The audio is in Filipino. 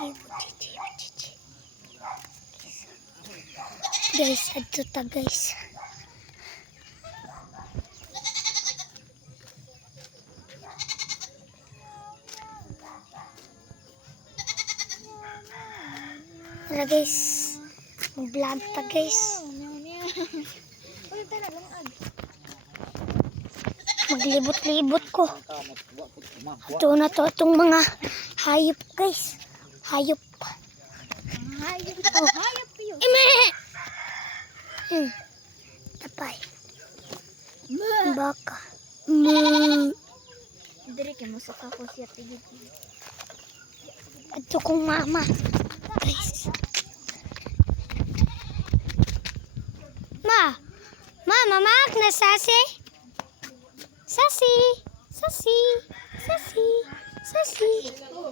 Guys, adto ta guys. Tara guys, mag-vlog ta guys. Maglibot-libot ko. Ito na to itong mga hayop guys. Hayop. Hayop yun. Ime! Tapay. Baka. Diri kay musuka ko siya tigit. Ito kong mama. Guys. Mama, na sasi? Sasi.